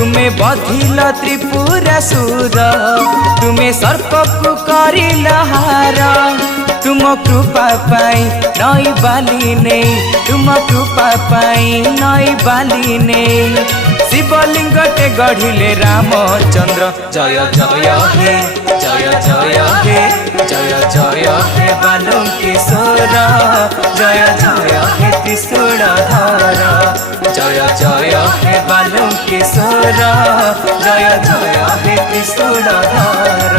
तुम्हें बधिल त्रिपुरासुर तुम्हें सर्प को करिल हार तुम कृपा पाई नई बाली ने तुम कृपा पाई नई बाली ने शिवलिंग टे गढ़िले रामचंद्र जय जय हे जय जय हे जय जय हे बालुकेश्वर जय जय हे त्रिशूलधर जय जय हे बालुकेश्वर जय जय हे त्रिशूलधर।